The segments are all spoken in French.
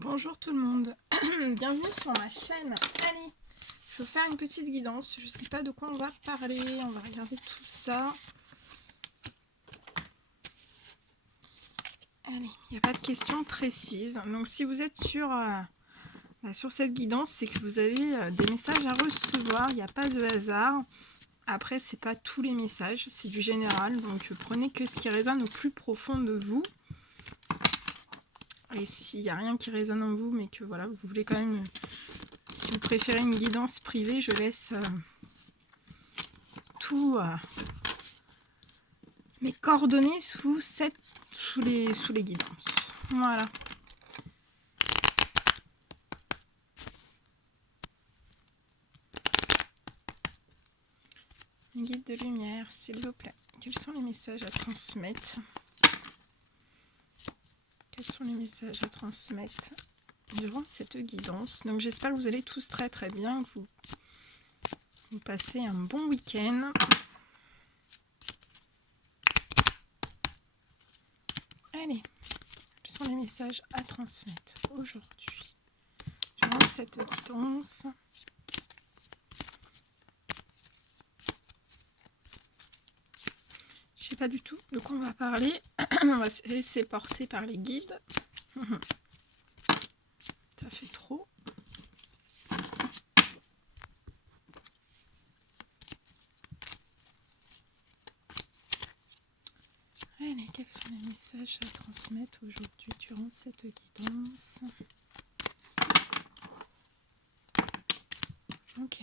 Bonjour tout le monde, bienvenue sur ma chaîne. Allez, je vais faire une petite guidance, je sais pas de quoi on va parler, on va regarder tout ça. Allez, il n'y a pas de questions précises, donc si vous êtes sur cette guidance, c'est que vous avez des messages à recevoir, il n'y a pas de hasard. Après, c'est pas tous les messages, c'est du général, donc prenez que ce qui résonne au plus profond de vous. Et s'il n'y a rien qui résonne en vous, mais que voilà, vous voulez quand même, si vous préférez une guidance privée, je laisse tout mes coordonnées sous les guidances. Voilà. Un guide de lumière, s'il vous plaît. Quels sont les messages à transmettre? Quels sont les messages à transmettre durant cette guidance? Donc j'espère que vous allez tous très très bien, que vous passez un bon week-end. Allez, quels sont les messages à transmettre aujourd'hui durant cette guidance? Je sais pas du tout de quoi on va parler. On va se laisser porter par les guides. Ça fait trop. Allez, quels sont les messages à transmettre aujourd'hui durant cette guidance? Ok.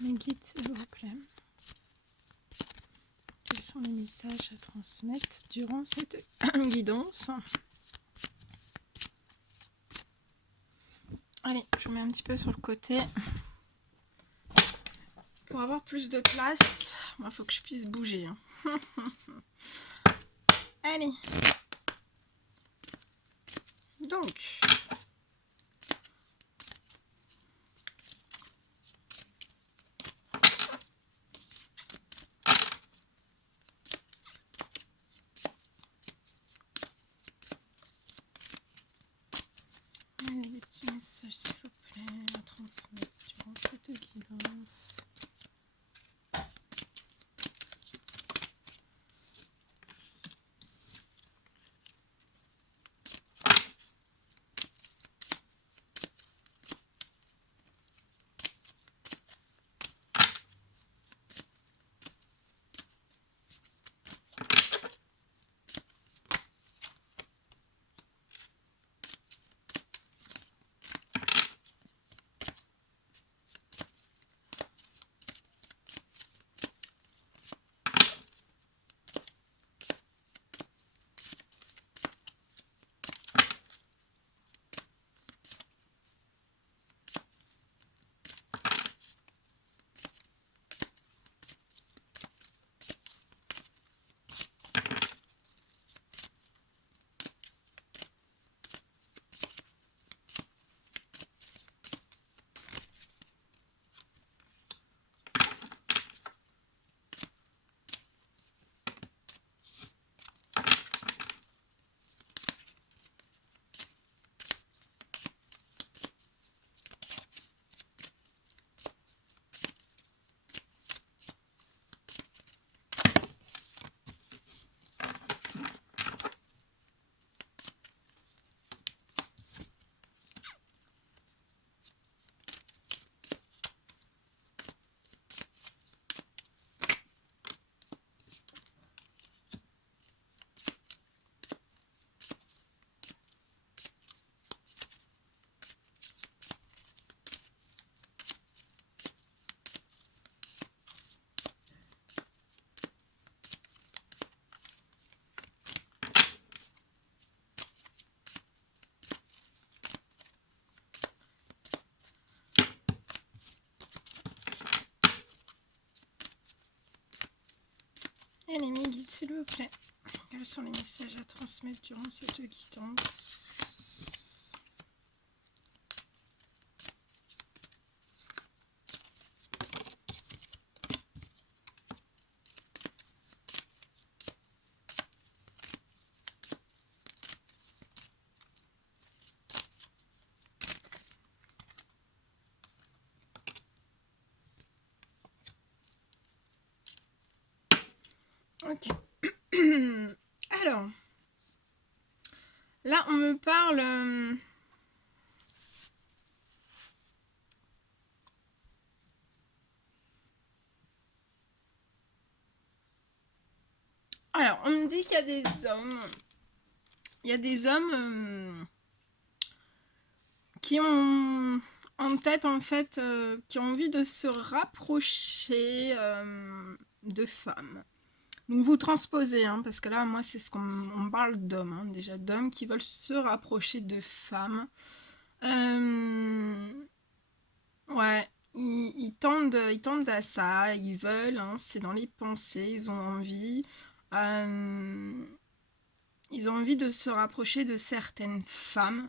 Mes guides, s'il vous plaît. Quels sont les messages à transmettre durant cette guidance? Allez, je vous mets un petit peu sur le côté. Pour avoir plus de place, il faut que je puisse bouger. Allez. Donc. Allez, des petits messages, s'il vous plaît, à transmettre durant cette guidance. s'il vous plaît. Quels sont les messages à transmettre durant cette guidance? Ok. Alors, là, on me parle... Alors, on me dit qu'il y a des hommes... Il y a des hommes qui ont en tête, en fait, qui ont envie de se rapprocher de femmes. Donc vous transposez, hein, parce que là, moi, c'est ce qu'on parle d'hommes, hein, déjà d'hommes qui veulent se rapprocher de femmes. Ouais, ils tendent à ça, ils veulent, hein, c'est dans les pensées, ils ont envie. Ils ont envie de se rapprocher de certaines femmes.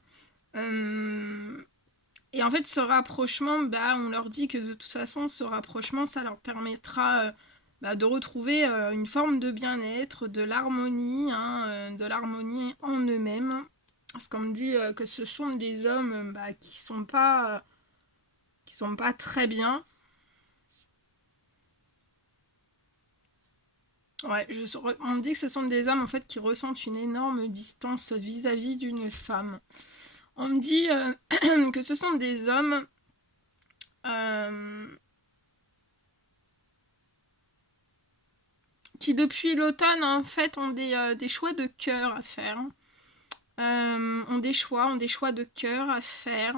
Et en fait, ce rapprochement, bah, on leur dit que de toute façon, ce rapprochement, ça leur permettra de retrouver une forme de bien-être, de l'harmonie, hein, de l'harmonie en eux-mêmes. Parce qu'on me dit que ce sont des hommes qui sont pas très bien. Ouais, on me dit que ce sont des hommes en fait qui ressentent une énorme distance vis-à-vis d'une femme. On me dit que ce sont des hommes qui depuis l'automne en fait ont des choix de cœur à faire. Ont des choix de cœur à faire.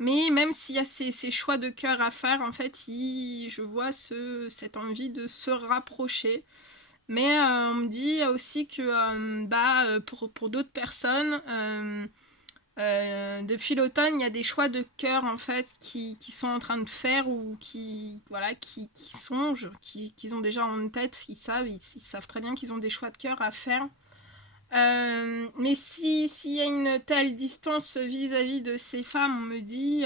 Mais même s'il y a ces choix de cœur à faire, en fait, je vois cette envie de se rapprocher. Mais on me dit aussi que pour d'autres personnes, depuis l'automne, il y a des choix de cœur en fait qui sont en train de faire ou qui songent, qu'ils ont déjà en tête, ils savent très bien qu'ils ont des choix de cœur à faire. Mais s'il y a une telle distance vis-à-vis de ces femmes, on me dit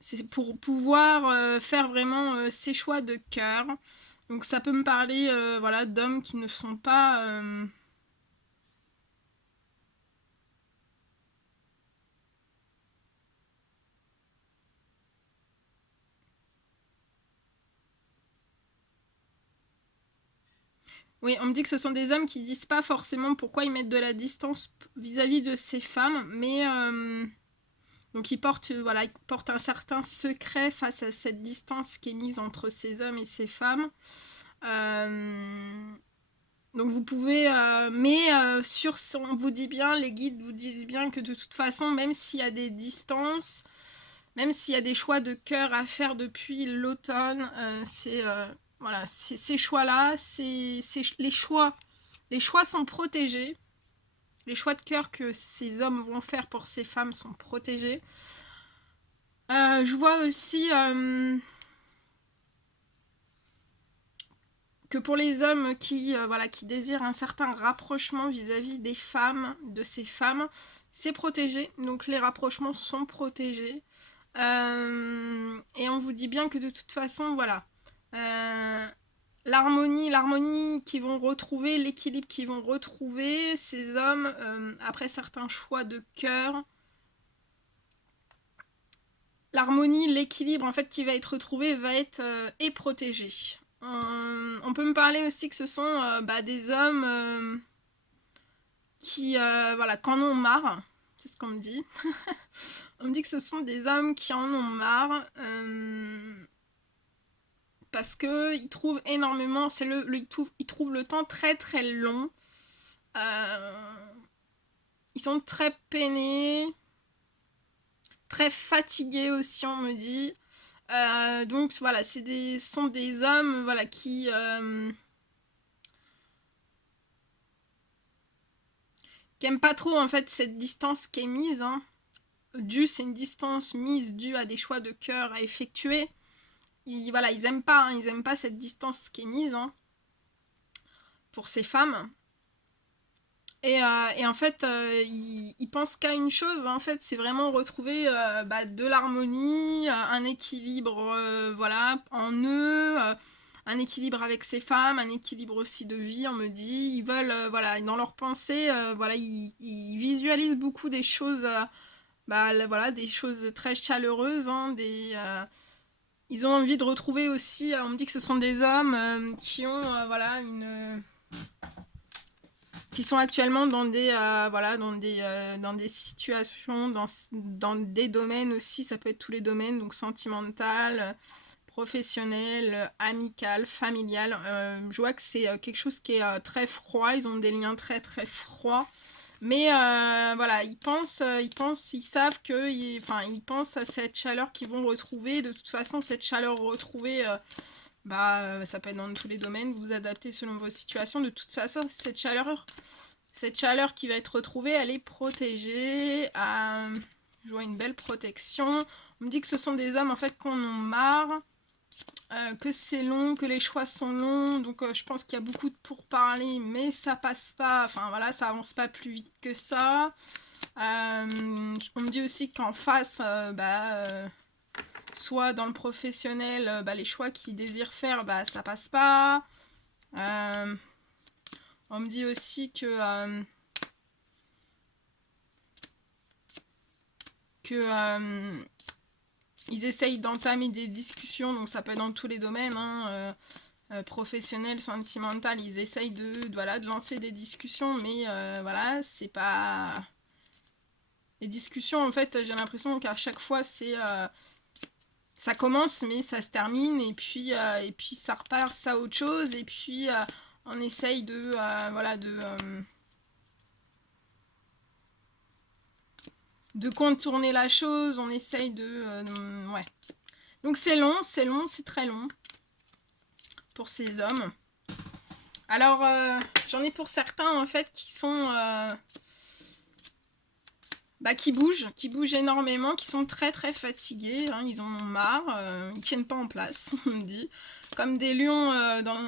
c'est pour pouvoir faire vraiment ces choix de cœur. Donc ça peut me parler d'hommes qui ne sont pas oui, on me dit que ce sont des hommes qui disent pas forcément pourquoi ils mettent de la distance vis-à-vis de ces femmes, mais donc ils portent un certain secret face à cette distance qui est mise entre ces hommes et ces femmes. Donc vous pouvez, on vous dit bien, les guides vous disent bien que de toute façon, même s'il y a des distances, même s'il y a des choix de cœur à faire depuis l'automne, ces choix-là, les choix sont protégés. Les choix de cœur que ces hommes vont faire pour ces femmes sont protégés. Je vois aussi que pour les hommes qui désirent un certain rapprochement vis-à-vis des femmes, de ces femmes, c'est protégé. Donc les rapprochements sont protégés. Et on vous dit bien que de toute façon, l'harmonie qu'ils vont retrouver, l'équilibre qu'ils vont retrouver, ces hommes, après certains choix de cœur, l'harmonie, l'équilibre en fait qui va être retrouvé va être est protégé. On peut me parler aussi que ce sont des hommes qui qu'en ont marre, c'est ce qu'on me dit. On me dit que ce sont des hommes qui en ont marre parce que ils trouvent énormément, ils trouvent le temps très très long. Ils sont très peinés, très fatigués aussi, on me dit. Donc voilà, sont des hommes qui aiment pas trop en fait cette distance qui est mise, hein. c'est une distance mise due à des choix de cœur à effectuer. Voilà, ils aiment pas, hein, ils aiment pas cette distance qui est mise, hein, pour ces femmes. Et en fait, ils pensent qu'à une chose, en fait, c'est vraiment retrouver de l'harmonie, un équilibre, voilà, en eux, un équilibre avec ces femmes, un équilibre aussi de vie, on me dit. Ils veulent, voilà, dans leur pensée, voilà, ils visualisent beaucoup des choses, voilà, des choses très chaleureuses, hein, ils ont envie de retrouver aussi, on me dit que ce sont des hommes qui ont, voilà, qui sont actuellement dans des voilà dans des situations dans des domaines aussi, ça peut être tous les domaines, donc sentimental, professionnel, amical, familial. Je vois que c'est quelque chose qui est très froid, ils ont des liens très très froids, mais voilà, ils savent que ils pensent à cette chaleur qu'ils vont retrouver. De toute façon, cette chaleur retrouvée, ça peut être dans tous les domaines, vous vous adaptez selon vos situations. De toute façon, cette chaleur qui va être retrouvée, elle est protégée. Je vois une belle protection. On me dit que ce sont des hommes en fait qu'on en marre, que c'est long, que les choix sont longs. Donc je pense qu'il y a beaucoup de pourparlers, mais ça passe pas. Enfin voilà, ça avance pas plus vite que ça. On me dit aussi qu'en face, soit dans le professionnel, les choix qu'ils désirent faire, ça passe pas. On me dit aussi que ils essayent d'entamer des discussions, donc ça peut être dans tous les domaines, hein, professionnel, sentimental, ils essayent de lancer des discussions, mais voilà, c'est pas... Les discussions, en fait, j'ai l'impression qu'à chaque fois, ça commence, mais ça se termine, et puis ça repart, ça autre chose, et puis on essaye de contourner la chose, on essaye ouais. Donc c'est long, c'est très long pour ces hommes. Alors, j'en ai pour certains, en fait, qui sont... qui bougent énormément, qui sont très très fatigués, hein, ils en ont marre, ils tiennent pas en place, on me dit. Comme des lions,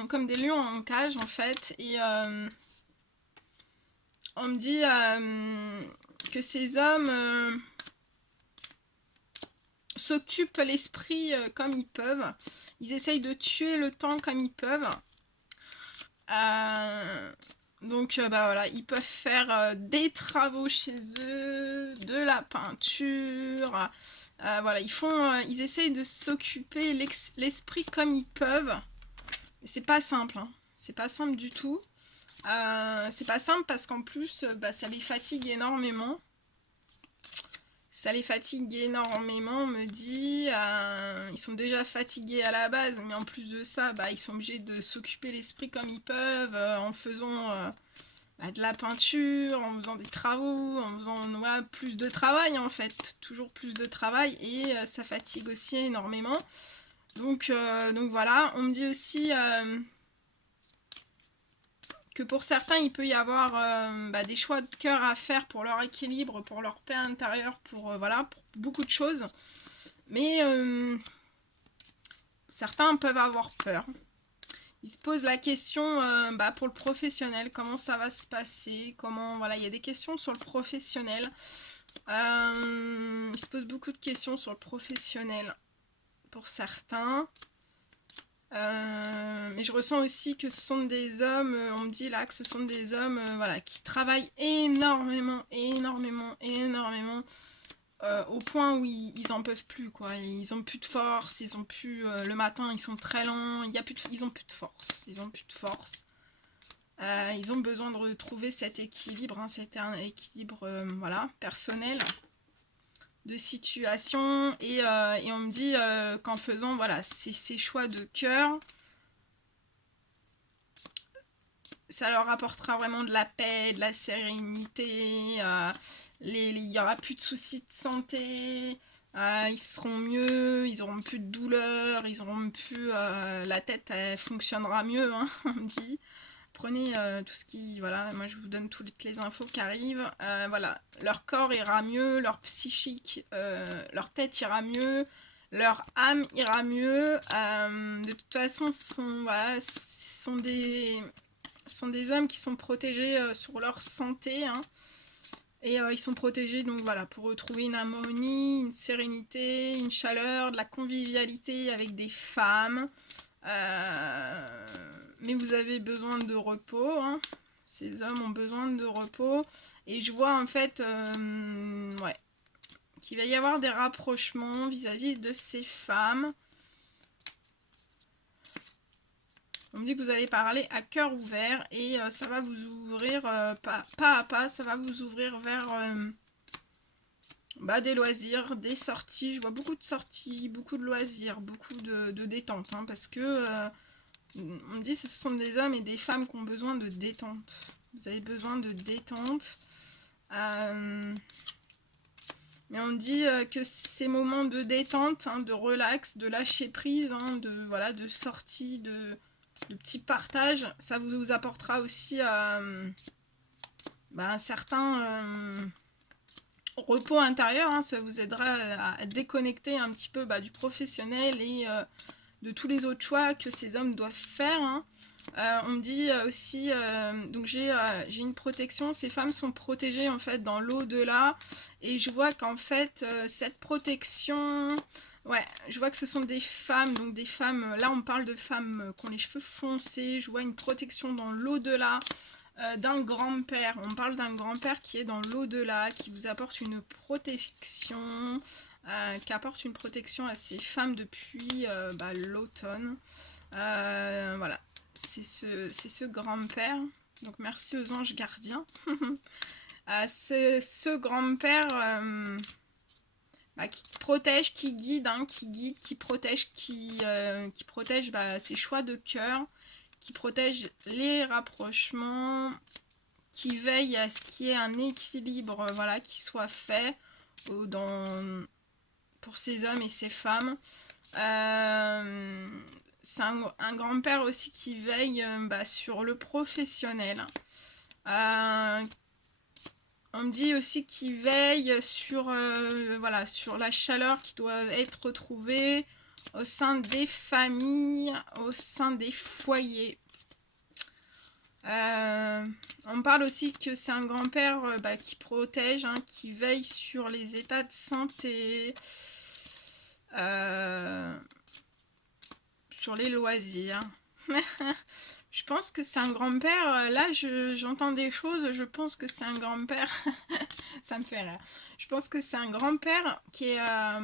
comme des lions en cage, en fait. Et on me dit que ces hommes s'occupent l'esprit comme ils peuvent. Ils essayent de tuer le temps comme ils peuvent. Donc voilà, ils peuvent faire des travaux chez eux, de la peinture. Voilà, ils essayent de s'occuper l'esprit comme ils peuvent. C'est pas simple, hein. C'est pas simple du tout. C'est pas simple parce qu'en plus, ça les fatigue énormément. Ça les fatigue énormément, on me dit. Ils sont déjà fatigués à la base, mais en plus de ça, ils sont obligés de s'occuper l'esprit comme ils peuvent, en faisant de la peinture, en faisant des travaux, en faisant plus de travail en fait. Toujours plus de travail, et ça fatigue aussi énormément. Donc voilà, on me dit aussi... que pour certains, il peut y avoir des choix de cœur à faire pour leur équilibre, pour leur paix intérieure, pour beaucoup de choses. Mais certains peuvent avoir peur. Ils se posent la question pour le professionnel, comment ça va se passer, il y a des questions sur le professionnel. Ils se posent beaucoup de questions sur le professionnel pour certains. Mais je ressens aussi que ce sont des hommes, on me dit là que ce sont des hommes qui travaillent énormément, au point où ils en peuvent plus, quoi. Ils ont plus de force, ils ont plus le matin, ils sont très lents, ils ont plus de force, ils ont besoin de retrouver cet équilibre, hein, cet équilibre personnel, de situation, et on me dit qu'en faisant ces choix de cœur, ça leur apportera vraiment de la paix, de la sérénité, il y aura plus de soucis de santé, ils seront mieux, ils auront plus de douleurs, ils auront plus la tête, elle fonctionnera mieux, hein, on me dit. prenez tout ce qui... Voilà, moi je vous donne toutes les infos qui arrivent. Voilà, leur corps ira mieux, leur psychique, leur tête ira mieux, leur âme ira mieux. De toute façon, voilà, ce sont des hommes qui sont protégés sur leur santé, hein. Et ils sont protégés, donc voilà, pour retrouver une harmonie, une sérénité, une chaleur, de la convivialité avec des femmes. Mais vous avez besoin de repos, hein. Ces hommes ont besoin de repos. Et je vois en fait, ouais, qu'il va y avoir des rapprochements vis-à-vis de ces femmes. On me dit que vous allez parler à cœur ouvert et ça va vous ouvrir pas à pas, ça va vous ouvrir vers des loisirs, des sorties. Je vois beaucoup de sorties, beaucoup de loisirs, beaucoup de détente, hein, parce que on me dit que ce sont des hommes et des femmes qui ont besoin de détente. Vous avez besoin de détente. Mais on me dit que ces moments de détente, hein, de relax, de lâcher prise, hein, voilà, de sortie, de petits partages, ça vous apportera aussi un certain repos intérieur, hein. Ça vous aidera à déconnecter un petit peu du professionnel et de tous les autres choix que ces hommes doivent faire, hein. On me dit aussi, donc j'ai une protection, ces femmes sont protégées en fait dans l'au-delà, et je vois qu'en fait cette protection, ouais, je vois que ce sont des femmes, donc des femmes, là on parle de femmes qui ont les cheveux foncés, je vois une protection dans l'au-delà, d'un grand-père, on parle d'un grand-père qui est dans l'au-delà, qui vous apporte une protection, qui apporte une protection à ces femmes depuis l'automne, voilà. C'est ce grand-père, donc merci aux anges gardiens. C'est ce grand-père qui protège, qui guide, hein, qui protège, qui protège ses choix de cœur, qui protège les rapprochements, qui veille à ce qu'il y ait un équilibre, voilà, qui soit fait pour ces hommes et ces femmes. C'est un grand-père aussi qui veille sur le professionnel. On me dit aussi qu'il veille sur, sur la chaleur qui doit être retrouvée au sein des familles, au sein des foyers. On parle aussi que c'est un grand-père qui protège, hein, qui veille sur les états de santé, sur les loisirs. Je pense que c'est un grand-père. Là, j'entends des choses. Je pense que c'est un grand-père. Ça me fait rire. Je pense que c'est un grand-père qui a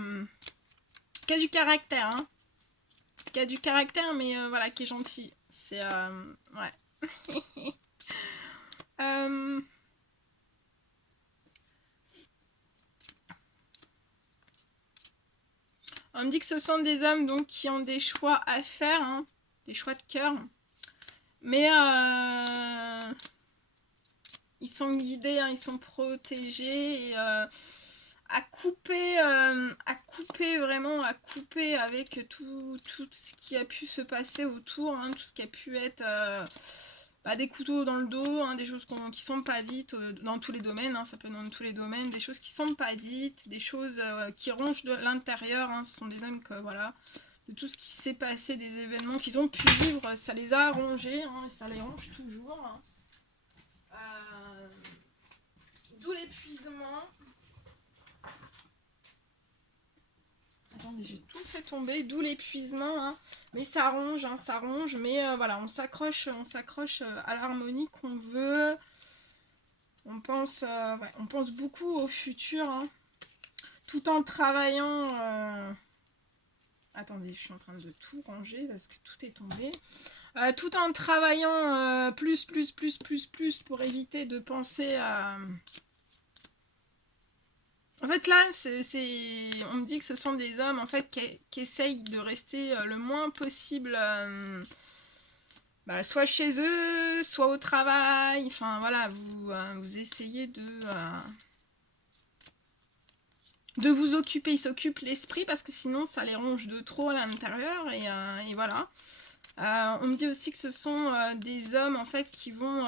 du caractère. Hein. Qui a du caractère, mais voilà, qui est gentil. C'est... ouais. On me dit que ce sont des hommes donc, qui ont des choix à faire, hein, des choix de cœur. Mais ils sont guidés, hein, ils sont protégés. Et, à couper avec tout ce qui a pu se passer autour, hein, tout ce qui a pu être des couteaux dans le dos, hein, des choses qui sont pas dites dans tous les domaines, hein, ça peut être dans tous les domaines, des choses qui sont pas dites, des choses qui rongent de l'intérieur, hein, ce sont des hommes que voilà, de tout ce qui s'est passé, des événements qu'ils ont pu vivre, ça les a rongés, hein, et ça les ronge toujours, hein. D'où l'épuisement. Attendez, j'ai tout fait tomber, d'où l'épuisement, hein. Mais ça ronge, hein, ça ronge, mais voilà, on s'accroche à l'harmonie qu'on veut. On pense beaucoup au futur, hein, tout en travaillant. Attendez, je suis en train de tout ranger parce que tout est tombé. Tout en travaillant plus pour éviter de penser à... En fait là, on me dit que ce sont des hommes en fait qui essayent de rester le moins possible soit chez eux, soit au travail. Enfin voilà, vous essayez de vous occuper. Ils s'occupent l'esprit parce que sinon ça les ronge de trop à l'intérieur et voilà. On me dit aussi que ce sont des hommes en fait qui vont...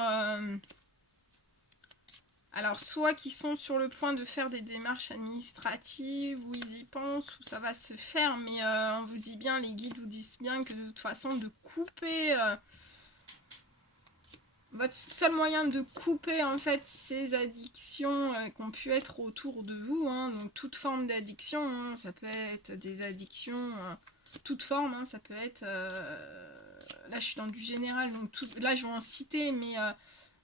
alors soit qui sont sur le point de faire des démarches administratives, où ils y pensent, où ça va se faire, mais on vous dit bien, les guides vous disent bien que de toute façon de couper... votre seul moyen de couper en fait ces addictions qui ont pu être autour de vous, hein, donc toute forme d'addiction, hein, ça peut être des addictions, toute forme, hein, ça peut être, là je suis dans du général, donc là je vais en citer, mais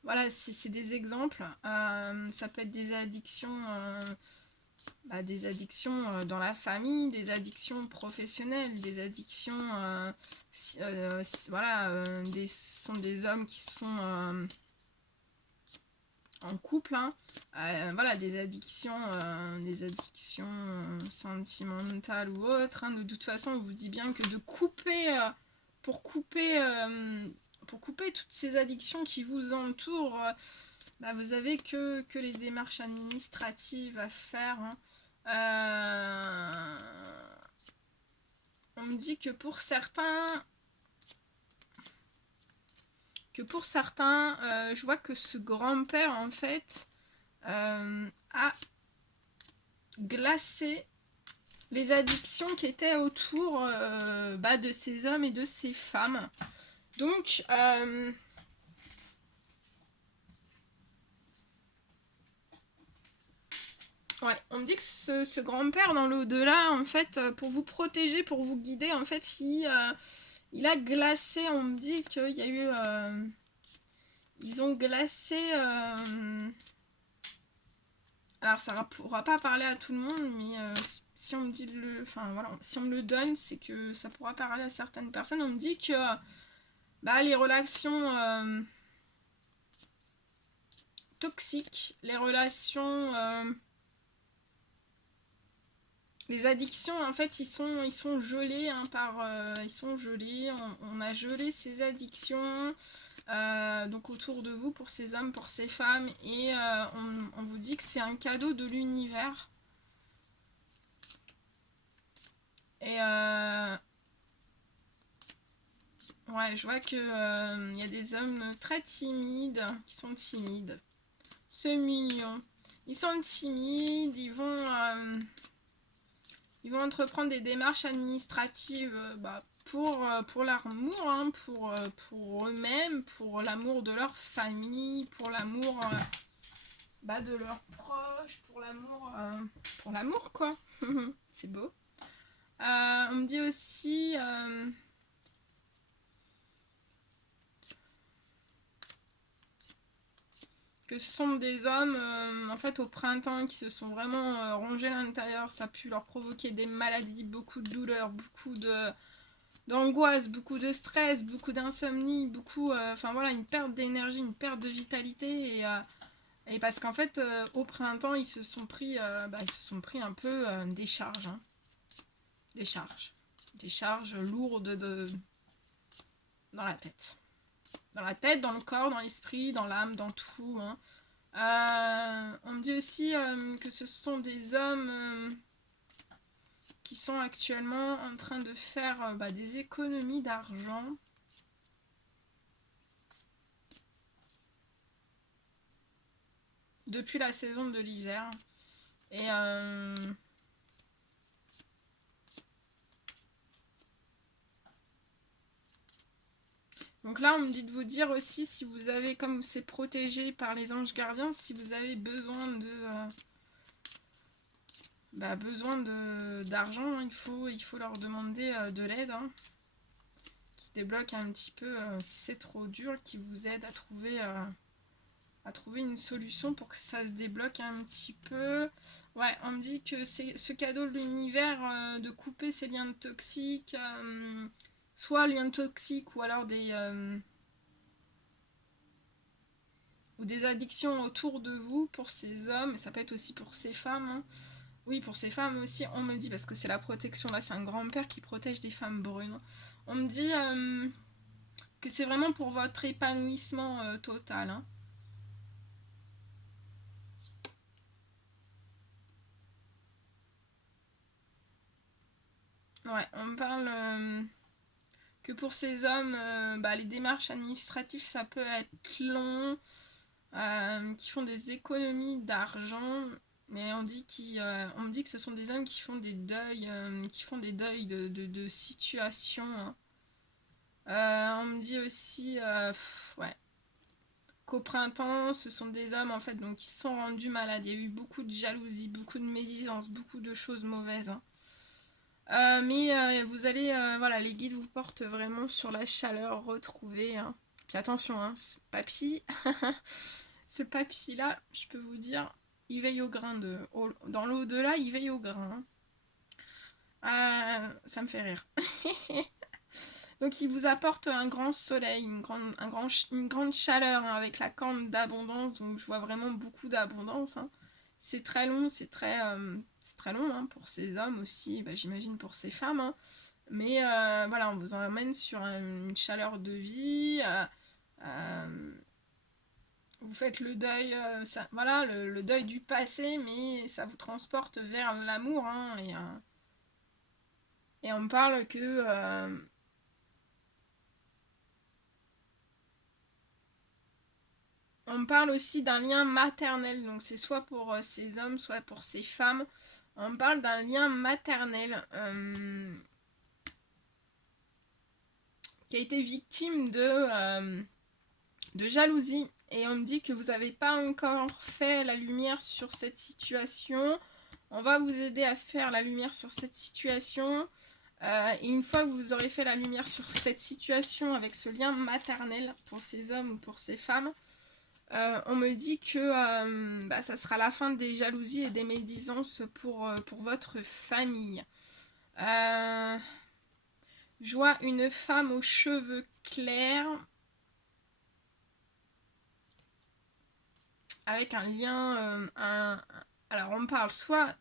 voilà, c'est des exemples, ça peut être des addictions dans la famille, des addictions professionnelles, des addictions, voilà, sont des hommes qui sont en couple, hein, voilà, des addictions sentimentales ou autres, hein, de toute façon, on vous dit bien que de couper, pour couper toutes ces addictions qui vous entourent, bah, vous avez que les démarches administratives à faire, hein. On me dit que pour certains, je vois que ce grand-père en fait a glacé les addictions qui étaient autour de ces hommes et de ces femmes. Donc ouais, on me dit que ce grand-père dans l'au-delà, en fait, pour vous protéger, pour vous guider, en fait, il a glacé, on me dit qu'il y a eu... ils ont glacé... alors, ça ne pourra pas parler à tout le monde, mais si on me dit enfin, voilà, si on me le donne, c'est que ça pourra parler à certaines personnes. On me dit que les relations toxiques, les relations... les addictions, en fait, ils sont gelés, hein, ils sont gelés. On a gelé ces addictions, donc autour de vous, pour ces hommes, pour ces femmes, et on vous dit que c'est un cadeau de l'univers. Et ouais, je vois que y a des hommes très timides, qui sont timides. C'est mignon. Ils sont timides, ils vont entreprendre des démarches administratives pour l'amour, hein, pour eux-mêmes, pour l'amour de leur famille, pour l'amour de leurs proches, pour l'amour quoi. C'est beau. On me dit aussi que ce sont des hommes en fait au printemps qui se sont vraiment rongés à l'intérieur. Ça a pu leur provoquer des maladies, beaucoup de douleurs, beaucoup d'angoisse, beaucoup de stress, beaucoup d'insomnie, beaucoup, enfin voilà, une perte d'énergie, une perte de vitalité, et parce qu'en fait au printemps ils se sont pris un peu des charges, hein. Des charges lourdes dans la tête, dans le corps, dans l'esprit, dans l'âme, dans tout, hein. On me dit aussi que ce sont des hommes qui sont actuellement en train de faire des économies d'argent. Depuis la saison de l'hiver. Et donc là, on me dit de vous dire aussi, si vous avez, comme c'est protégé par les anges gardiens, si vous avez besoin d'argent, hein, il faut leur demander de l'aide, hein, qui débloque un petit peu si c'est trop dur, qui vous aide à trouver une solution pour que ça se débloque un petit peu. Ouais, on me dit que c'est ce cadeau de l'univers de couper ces liens toxiques, soit liens toxiques ou alors des addictions autour de vous pour ces hommes, ça peut être aussi pour ces femmes, hein. Oui, pour ces femmes aussi, on me dit, parce que c'est la protection, là c'est un grand-père qui protège des femmes brunes. On me dit que c'est vraiment pour votre épanouissement total, hein. Ouais, on me parle que pour ces hommes, les démarches administratives, ça peut être long, qui font des économies d'argent, mais on me dit que ce sont des hommes qui font des deuils, de situations, hein. On me dit aussi, ouais, qu'au printemps, ce sont des hommes en fait donc qui se sont rendus malades. Il y a eu beaucoup de jalousie, beaucoup de médisance, beaucoup de choses mauvaises, hein. Mais vous allez, voilà, les guides vous portent vraiment sur la chaleur retrouvée, hein. Puis attention, hein, ce papy, ce papy-là, je peux vous dire, il veille au grain dans l'au-delà, il veille au grain, hein. Ça me fait rire. Donc il vous apporte un grand soleil, une grande chaleur, hein, avec la corne d'abondance. Donc je vois vraiment beaucoup d'abondance, hein. C'est très long, c'est très long, hein, pour ces hommes aussi, j'imagine pour ces femmes, hein. Mais voilà, on vous emmène sur une chaleur de vie. Vous faites le deuil, voilà, le deuil du passé, mais ça vous transporte vers l'amour, hein, et on me parle que on me parle aussi d'un lien maternel, donc c'est soit pour ces hommes, soit pour ces femmes. On me parle d'un lien maternel, qui a été victime de jalousie. Et on me dit que vous n'avez pas encore fait la lumière sur cette situation. On va vous aider à faire la lumière sur cette situation. Et une fois que vous aurez fait la lumière sur cette situation avec ce lien maternel pour ces hommes ou pour ces femmes, on me dit que ça sera la fin des jalousies et des médisances pour votre famille. Je vois une femme aux cheveux clairs avec un lien, alors on me parle soit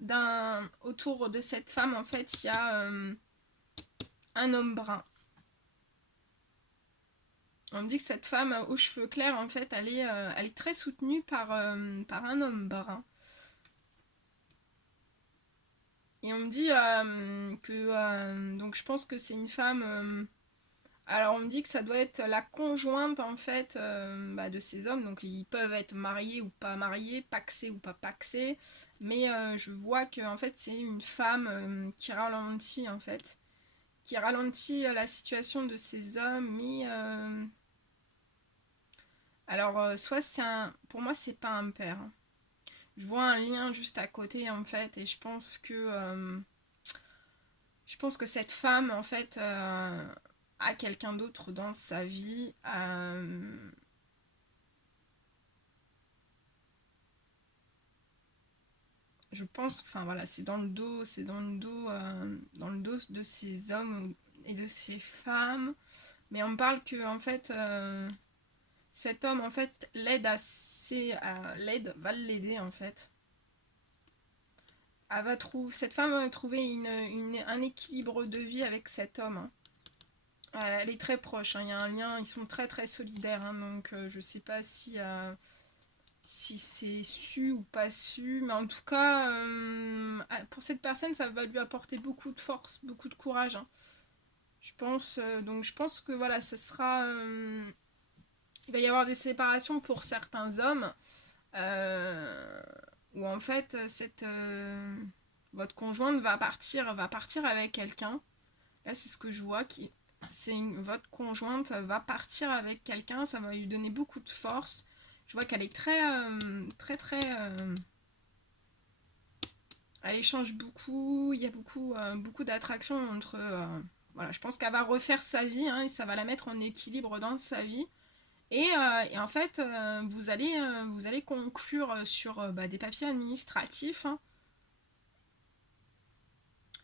autour de cette femme en fait il y a un homme brun. On me dit que cette femme aux cheveux clairs en fait elle est très soutenue par un homme brun. Et on me dit que donc je pense que c'est une femme. Alors on me dit que ça doit être la conjointe en fait de ces hommes. Donc ils peuvent être mariés ou pas mariés, pacsés ou pas pacsés. Mais je vois que en fait c'est une femme qui ralentit en fait. Qui ralentit la situation de ces hommes. Mais alors soit c'est un. Pour moi c'est pas un père, hein. Je vois un lien juste à côté en fait. Et je pense que cette femme, en fait, a quelqu'un d'autre dans sa vie. Je pense, enfin voilà, dans le dos de ces hommes et de ces femmes. Mais on me parle que, en fait, cet homme, en fait, va l'aider, en fait. Cette femme va trouver un équilibre de vie avec cet homme, hein. Elle est très proche, hein. Il y a un lien, ils sont très très solidaires, hein. Donc je sais pas si c'est su ou pas su, mais en tout cas pour cette personne ça va lui apporter beaucoup de force, beaucoup de courage, hein. Donc je pense que voilà, il va y avoir des séparations pour certains hommes, euh, où en fait votre conjointe va partir avec quelqu'un. Là c'est ce que je vois qui votre conjointe va partir avec quelqu'un, ça va lui donner beaucoup de force. Je vois qu'elle est très elle échange beaucoup, il y a beaucoup d'attraction entre voilà, je pense qu'elle va refaire sa vie, hein, et ça va la mettre en équilibre dans sa vie. Et en fait, vous allez conclure sur des papiers administratifs, hein.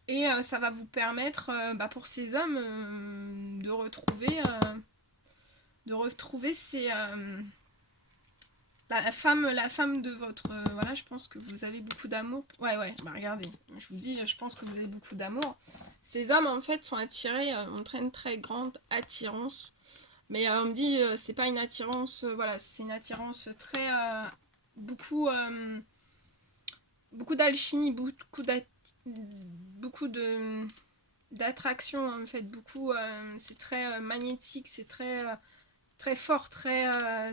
Et ça va vous permettre, pour ces hommes, de retrouver la femme de votre. Voilà, je pense que vous avez beaucoup d'amour. Ouais, ouais, regardez, je vous dis, je pense que vous avez beaucoup d'amour. Ces hommes, en fait, sont attirés, montrent une très grande attirance. Mais on me dit, c'est pas une attirance, voilà, c'est une attirance très. Beaucoup, beaucoup d'alchimie, beaucoup de d'attraction en fait, beaucoup, c'est très magnétique, c'est très, très fort, très,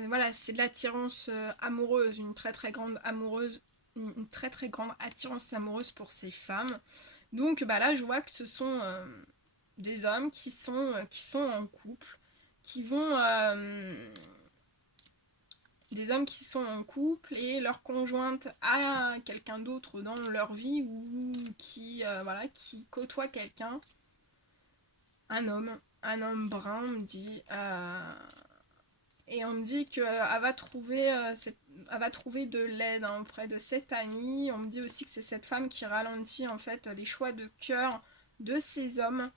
voilà, c'est de l'attirance amoureuse, une très très grande amoureuse, une très très grande attirance amoureuse pour ces femmes. Donc bah là, je vois que ce sont des hommes qui sont en couple, qui vont des hommes qui sont en couple et leur conjointe a quelqu'un d'autre dans leur vie ou qui voilà, qui côtoie quelqu'un, un homme brun, on me dit, et on me dit qu'elle va trouver elle va trouver de l'aide auprès de cette amie. On me dit aussi que c'est cette femme qui ralentit en fait les choix de cœur de ces hommes.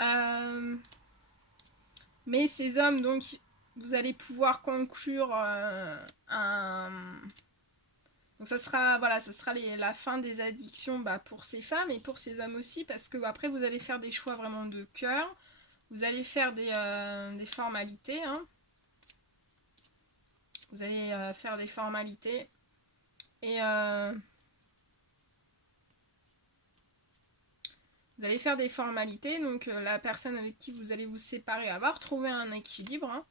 Euh, mais ces hommes, donc, vous allez pouvoir conclure un... Donc ça sera, voilà, ça sera la fin des addictions bah, pour ces femmes et pour ces hommes aussi, parce que après vous allez faire des choix vraiment de cœur, vous allez faire des formalités, hein. Vous allez faire des formalités et vous allez faire des formalités, donc la personne avec qui vous allez vous séparer va retrouver un équilibre, hein.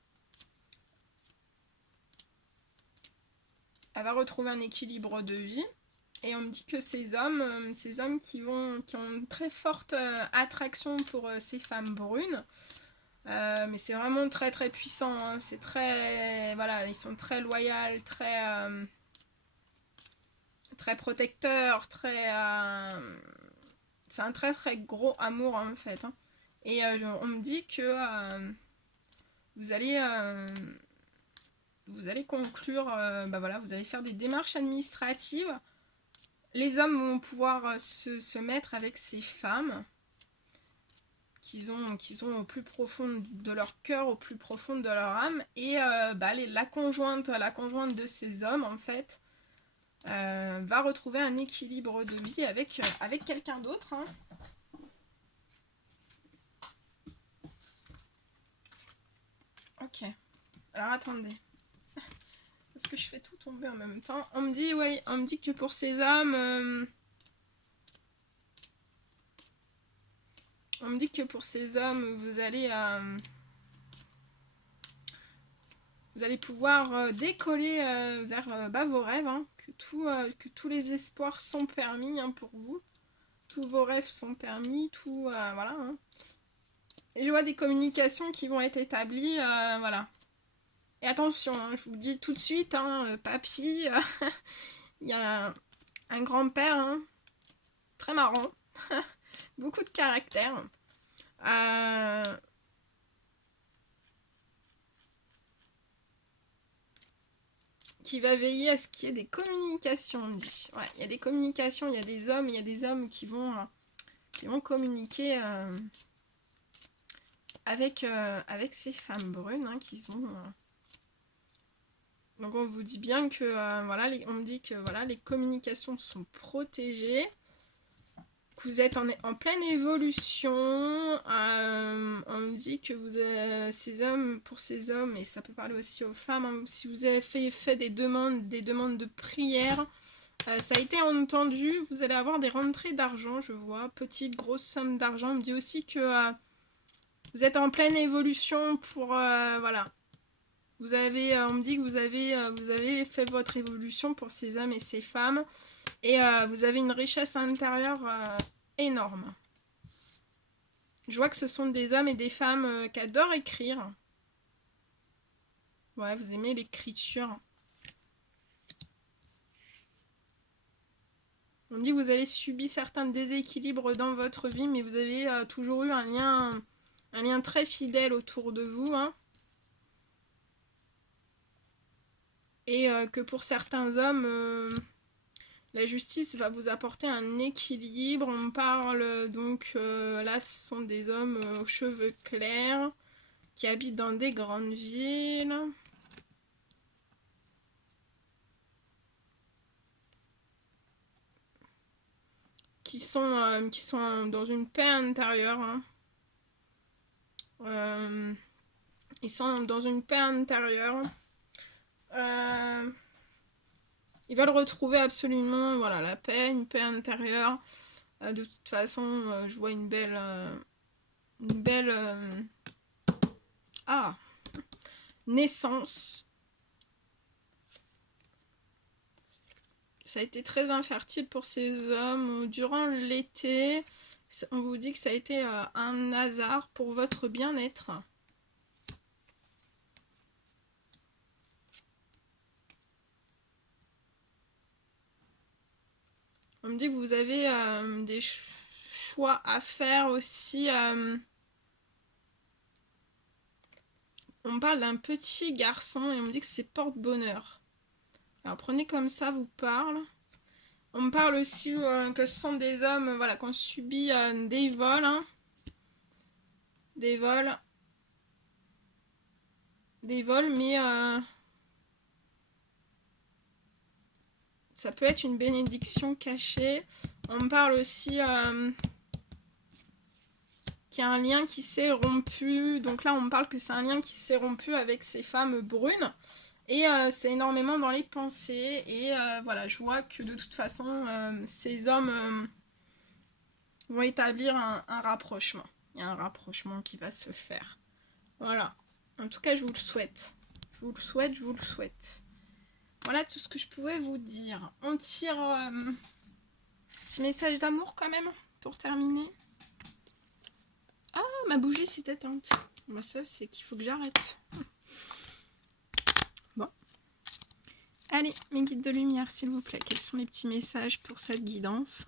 Elle va retrouver un équilibre de vie. Et on me dit que ces hommes qui ont une très forte attraction pour ces femmes brunes, mais c'est vraiment très très puissant, hein. C'est très, voilà, ils sont très loyaux, très protecteurs, très, c'est un très très gros amour en fait, hein. Et on me dit que vous allez vous allez conclure, bah voilà, vous allez faire des démarches administratives. Les hommes vont pouvoir se mettre avec ces femmes qu'ils ont au plus profond de leur cœur, au plus profond de leur âme. Et bah, la conjointe de ces hommes, en fait, va retrouver un équilibre de vie avec quelqu'un d'autre, hein. Ok. Alors attendez. Parce que je fais tout tomber en même temps. On me dit, ouais, on me dit que pour ces hommes... on me dit que pour ces hommes, vous allez pouvoir décoller vers bah, vos rêves, hein, que tous les espoirs sont permis, hein, pour vous. Tous vos rêves sont permis, voilà, hein. Et je vois des communications qui vont être établies, voilà. Et attention, hein, je vous dis tout de suite, hein, papy, il y a un grand-père, hein, très marrant, beaucoup de caractère. Qui va veiller à ce qu'il y ait des communications, on dit. Ouais, il y a des communications, il y a des hommes qui vont communiquer avec ces femmes brunes, hein, qui sont... Donc on vous dit bien que, voilà, on me dit que voilà, les communications sont protégées, que vous êtes en pleine évolution. On me dit que vous avez, pour ces hommes, et ça peut parler aussi aux femmes, hein, si vous avez fait des demandes de prière, ça a été entendu, vous allez avoir des rentrées d'argent, je vois, petite, grosse somme d'argent. On me dit aussi que vous êtes en pleine évolution pour, voilà. On me dit que vous avez fait votre évolution pour ces hommes et ces femmes. Et vous avez une richesse intérieure énorme. Je vois que ce sont des hommes et des femmes qui adorent écrire. Ouais, vous aimez l'écriture. On dit que vous avez subi certains déséquilibres dans votre vie, mais vous avez toujours eu un lien très fidèle autour de vous, hein. Et que pour certains hommes, la justice va vous apporter un équilibre. On parle donc, là ce sont des hommes aux cheveux clairs qui habitent dans des grandes villes. Qui sont dans une paix intérieure, hein. Ils sont dans une paix intérieure. Ils veulent retrouver absolument, voilà, la paix, une paix intérieure. De toute façon, je vois une belle... naissance. Ça a été très infertile pour ces hommes durant l'été. On vous dit que ça a été un hasard pour votre bien-être. On me dit que vous avez des choix à faire aussi. On me parle d'un petit garçon et on me dit que c'est porte-bonheur. Alors prenez comme ça vous parle. On me parle aussi que ce sont des hommes voilà, qui ont subi des vols. Hein. Des vols. Des vols, mais ça peut être une bénédiction cachée. On me parle aussi qu'il y a un lien qui s'est rompu. Donc là, on me parle que c'est un lien qui s'est rompu avec ces femmes brunes. Et c'est énormément dans les pensées. Et voilà, je vois que de toute façon, ces hommes vont établir un rapprochement. Il y a un rapprochement qui va se faire. Voilà. En tout cas, je vous le souhaite. Je vous le souhaite, je vous le souhaite. Voilà tout ce que je pouvais vous dire. On tire petit message d'amour quand même, pour terminer. Ah, ma bougie s'est éteinte. Bah ça, c'est qu'il faut que j'arrête. Bon. Allez, mes guides de lumière, s'il vous plaît. Quels sont les petits messages pour cette guidance ?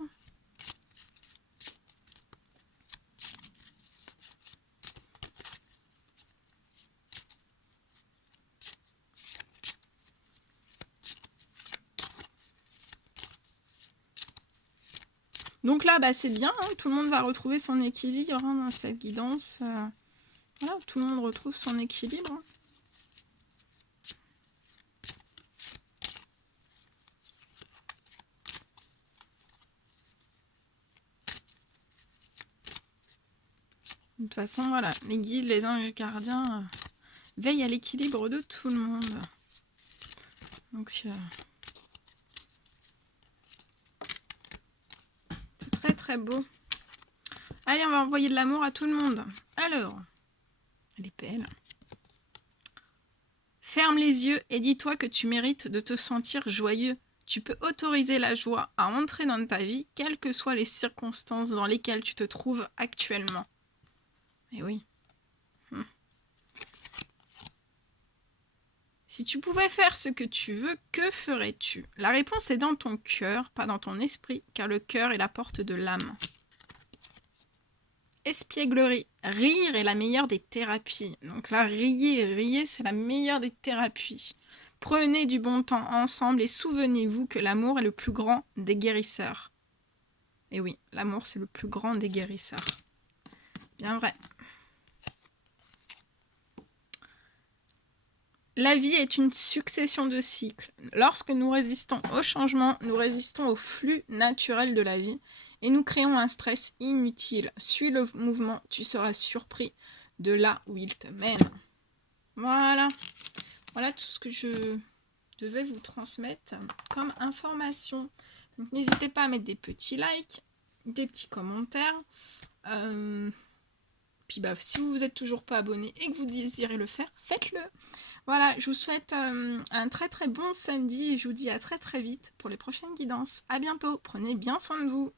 Donc là, bah, c'est bien, hein, tout le monde va retrouver son équilibre hein, dans cette guidance. Voilà, tout le monde retrouve son équilibre. De toute façon, voilà, les guides, les anges gardiens veillent à l'équilibre de tout le monde. Donc c'est très très beau. Allez, on va envoyer de l'amour à tout le monde. Alors, elle est belle. Ferme les yeux et dis-toi que tu mérites de te sentir joyeux. Tu peux autoriser la joie à entrer dans ta vie, quelles que soient les circonstances dans lesquelles tu te trouves actuellement. Et oui. Si tu pouvais faire ce que tu veux, que ferais-tu? La réponse est dans ton cœur, pas dans ton esprit, car le cœur est la porte de l'âme. Espièglerie. Rire est la meilleure des thérapies. Donc là, riez, c'est la meilleure des thérapies. Prenez du bon temps ensemble et souvenez-vous que l'amour est le plus grand des guérisseurs. Et oui, l'amour, c'est le plus grand des guérisseurs. C'est bien vrai. La vie est une succession de cycles. Lorsque nous résistons au changement, nous résistons au flux naturel de la vie et nous créons un stress inutile. Suis le mouvement, tu seras surpris de là où il te mène. Voilà. Voilà tout ce que je devais vous transmettre comme information. Donc n'hésitez pas à mettre des petits likes, des petits commentaires. Puis bah, si vous n'êtes toujours pas abonné et que vous désirez le faire, faites-le. Voilà, je vous souhaite un très très bon samedi et je vous dis à très très vite pour les prochaines guidances. À bientôt, prenez bien soin de vous.